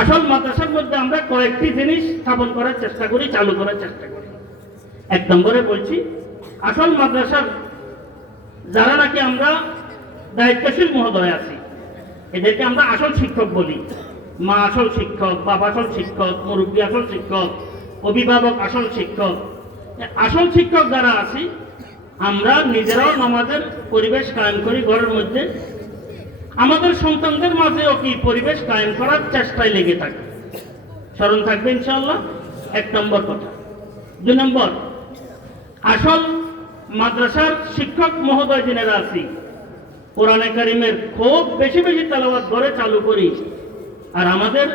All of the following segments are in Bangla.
আসল মাদ্রাসার মধ্যে আমরা কয়েকটি জিনিস স্থাপন করার চেষ্টা করি, চালু করার চেষ্টা করি। এক নম্বরে বলছি, আসল মাদ্রাসার যারা নাকি আমরা দায়িত্বশীল মহোদয় আছি, এদেরকে আমরা আসল শিক্ষক বলি। মা আসল শিক্ষক, বাবা আসল শিক্ষক, মুরব্বী আসল শিক্ষক, অভিভাবক আসল শিক্ষক। আসল শিক্ষক যারা আছি, আমরা নিজেরাও নামাজের পরিবেশ কায়েম করি ঘরের মধ্যে, আমাদের সন্তানদের মাঝেও কি পরিবেশ কায়েম করার চেষ্টায় লেগে থাকে। স্মরণ থাকবে ইনশাআল্লাহ। এক নম্বর কথা। দুই নম্বর, আসল মাদ্রাসার শিক্ষক মহোদয় যিনারা আছি, কোরআনে কারিমের খুব বেশি বেশি তেলাওয়াত করে চালু করি, আর আমাদের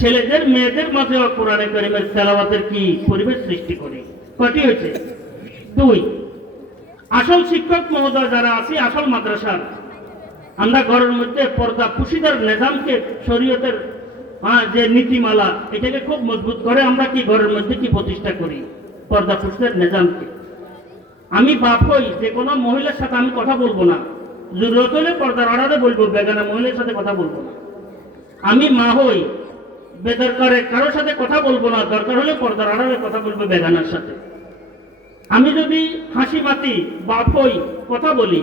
ছেলেদের মেয়েদের মাঝেও কোরআনে কারিমের তেলাওয়াতের কি পরিবেশ সৃষ্টি করি। কটি হয়েছে? দুই, আসল শিক্ষক মহোদয় যারা আছি আসল মাদ্রাসার, আমরা ঘরের মধ্যে পর্দা পুশিদার নিজামকে, শরীয়তের যে নীতিমালা, এটাকে খুব মজবুত করে আমরা কি ঘরের মধ্যে কি প্রতিষ্ঠা করি, পর্দা পুশিদার নিজামকে। আমি বাপ হই, যে কোনো মহিলার সাথে আমি কথা বলবো না, জরুরত হলে পর্দার আড়ালে বলবো, বেগানা মহিলার সাথে কথা বলবো না। আমি মা হই, বেদরকারে কারোর সাথে কথা বলবো না, দরকার হলে পর্দার আড়ালে কথা বলবো বেগানার সাথে। আমি যদি হাসি মাতি বাপ হই, কথা বলি,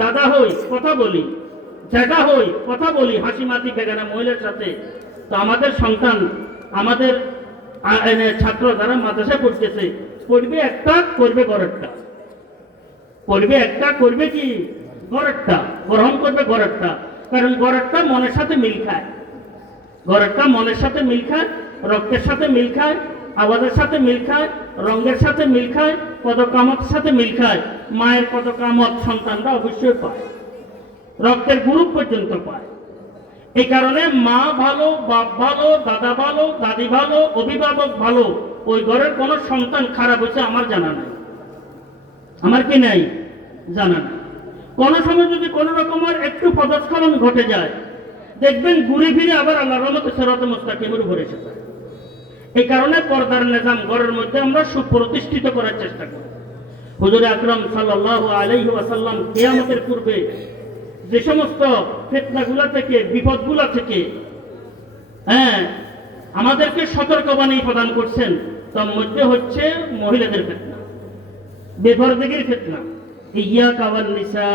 দাদা হই, কথা বলি, জ্যাঠা হই, কথা বলি হাসি মাতি বেগানা মহিলার সাথে, তো আমাদের সন্তান, আমাদের ছাত্র যারা মাদ্রাসায় পড়তেছে, পড়বে একটা, করবে গড়েরটা। পড়বে একটা, করবে কি গড়েরটা, গ্রহণ করবে গড়েরটা। কারণ গড়েরটা মনের সাথে মিল খায়, গড়েরটা মনের সাথে মিল খায়, রক্তের সাথে মিল খায়, আওয়াজের সাথে মিল খায়, রঙের সাথে মিল খায়, পদকামতের সাথে মিল খায়। মায়ের পদকামত সন্তানরা অবশ্যই পায়, রক্তের গ্রুপ পর্যন্ত পায়। এই কারণে মা ভালো, বাপ ভালো, দাদা ভালো, দাদি ভালো, অভিভাবক ভালো, ওই ঘরের কোনো সন্তান খারাপ হয়েছে আমার জানা নাই। আমার কি নাই? জানা নাই। কোন সময় যদি কোনো রকমের একটু পদস্খলন ঘটে যায়, দেখবেন ঘুরে ফিরে আবার আল্লাহর রহমতে সিরাতে মুস্তাকিমের উপরে এসে যায়। এই কারণে পর্দার নিজাম ঘরের মধ্যে আমরা সুপ্রতিষ্ঠিত করার চেষ্টা করি। হুজুর আকরাম সাল্লাল্লাহু আলাইহি ওয়াসাল্লাম কিয়ামতের পূর্বে যে সমস্ত ফিতনাগুলা থেকে, বিপদগুলা থেকে আমাদেরকে সতর্কবাণী প্রদান করছেন, তার মধ্যে হচ্ছে মহিলাদের ফিতনা, বেপরদেগির ফিতনা। ইয়াকা ওয়ান নিসা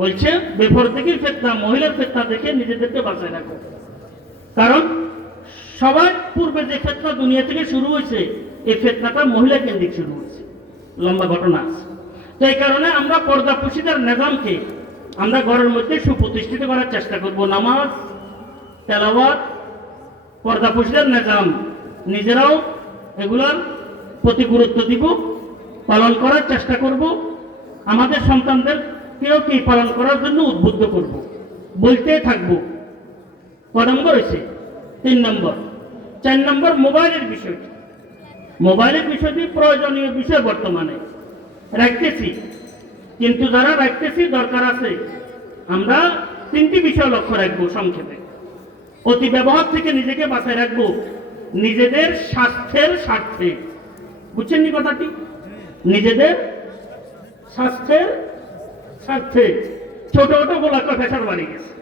বলছে, বেপরদেগির ফিতনা, মহিলার ফিতনা থেকে নিজেদেরকে বাঁচায় রাখো। কারণ সবার পূর্বে যে ফিতনা দুনিয়া থেকে শুরু হয়েছে, এই ফিতনাটা মহিলা কেন্দ্রিক শুরু হয়েছে, লম্বা ঘটনা আছে। তো এই কারণে আমরা পর্দা পুশিদার নিজামকে আমরা ঘরের মধ্যে সুপ্রতিষ্ঠিত করার চেষ্টা করব। নামাজ, তেলাওয়াত, পর্দা পুশিদার নিজাম নিজেরাও এগুলার প্রতি গুরুত্ব দিব, পালন করার চেষ্টা করব, আমাদের সন্তানদেরকেও কি পালন করার জন্য উদ্বুদ্ধ করব, বলতে থাকবো। ক নম্বর হয়েছে? 3 নম্বর। 4 নম্বর, মোবাইলের বিষয়টি। মোবাইলের বিষয়টি প্রয়োজনীয় বিষয় বর্তমানে রাখতেছি, কিন্তু যারা রাখতেছি দরকার আছে আমরা 3টি বিষয় লক্ষ্য রাখবো সংক্ষেপে। অতি ব্যবহার থেকে নিজেকে বাঁচায় রাখবো নিজেদের স্বাস্থ্যের স্বার্থে। বুঝছেন নি কথাটি? নিজেদের স্বাস্থ্যের স্বার্থে। ছোট ছোট গোলাকা প্রেশার বাড়ি গেছে,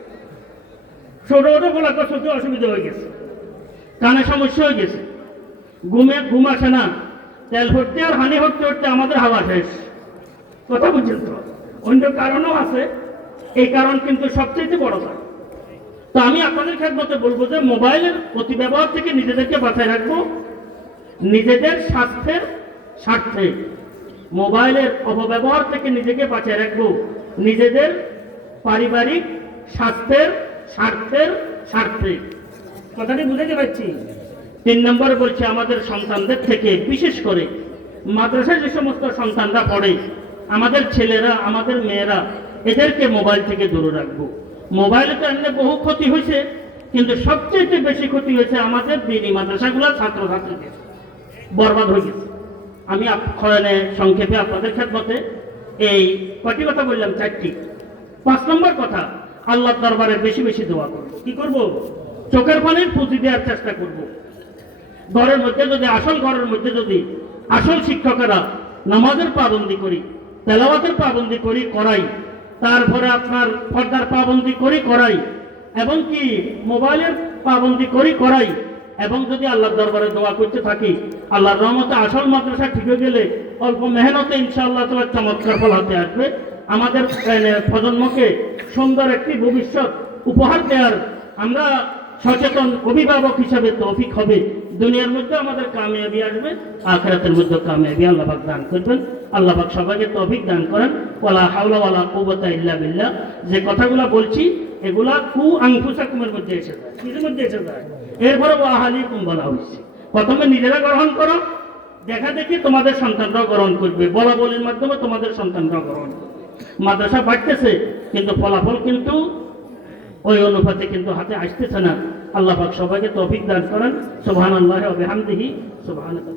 ছোট ছোট গোলাকা চোখে অসুবিধা হয়ে গেছে, কানে সমস্যা হয়ে গেছে, ঘুম আসে না, তেল ভরতে আর হানি হতে হতে আমাদের হাওয়া শেষ। কথা বুঝছেন তো? অন্য কারণও আছে, এই কারণ কিন্তু সবচেয়ে বড় কারণ। তো আমি আপনাদের খেদমতে বলবো যে মোবাইলের অতি ব্যবহার থেকে নিজেদেরকে বাঁচায় রাখবো নিজেদের স্বাস্থ্যের স্বার্থে। মোবাইলের অপব্যবহার থেকে নিজেকে বাঁচায় রাখবো নিজেদের পারিবারিক স্বাস্থ্যের স্বার্থের স্বার্থে। কথাটি বুঝাতে পারছি? 3 নম্বর বলছে, আমাদের সন্তানদের থেকে, বিশেষ করে মাদ্রাসায় যে সমস্ত সন্তানরা পড়ে, আমাদের ছেলেরা, আমাদের মেয়েরা, এদেরকে মোবাইল থেকে দূরে রাখবো। মোবাইলে তো এমনি বহু ক্ষতি হয়েছে, কিন্তু সবচেয়ে বেশি ক্ষতি হয়েছে আমাদের দিনী মাদ্রাসাগুলোর ছাত্রছাত্রীদের, বরবাদ হয়ে গেছে। আমি সংক্ষেপে আপনাদের খেদমতে এই কয়টি কথা বললাম? 4টি। 5 নম্বর কথা, আল্লাহর দরবারে বেশি বেশি দোয়া করব। কি করব? চোখের পানির পুঁজি দেওয়ার চেষ্টা করব। ঘরের মধ্যে যদি, আসল ঘরের মধ্যে যদি আসল শিক্ষকেরা নামাজের পাবন্দি করি, তেলাওয়াতের পাবন্দি করি, করাই, তারপরে আপনার পর্দার পাবন্দি করি, করাই, এবং কি মোবাইলের পাবন্দি করাই, এবং যদি আল্লাহর দরবারে দোয়া করতে থাকি, আল্লাহর রহমতে আসল মাদ্রাসা ঠিক হয়ে গেলে অল্প মেহনতে ইনশাআল্লাহ তাআলা চমৎকার ফল হাতে আসবে। আমাদের প্রজন্মকে সুন্দর একটি ভবিষ্যৎ উপহার দেওয়ার আমরা সচেতন অভিভাবক হিসাবে তৌফিক হবে। দুনিয়ার মধ্যে আমাদের কামিয়াবি আসবে, আখিরাতের মধ্যে কামিয়াবি আল্লাহ পাক দান করবেন। আল্লাহ পাক সবাইকে তৌফিক দান করেন। ওয়ালা হাওলা ওয়ালা কুওয়াতা ইল্লা বিল্লাহ। যে কথাগুলো বলছি এগুলা আনফুসাকুমের মধ্যে এসে যায়, কিসের মধ্যে এসে যায়? এরপরে ওয়া আহলিকুম বলা হয়েছে। প্রথমে নিজেরা গ্রহণ করো, দেখা দেখি তোমাদের সন্তানরাও গ্রহণ করবে, বলা বলির মাধ্যমে তোমাদের সন্তানরাও গ্রহণ করবে। মাদ্রাসা বাড়তেছে কিন্তু ফলাফল কিন্তু ওই অনুপাতে কিন্তু হাতে আসতেছে না। আল্লাহ পাক সবাইকে তৌফিক দান করেন। সুবহানাল্লাহি ওয়া বিহামদিহি সুবহানাল্লাহ।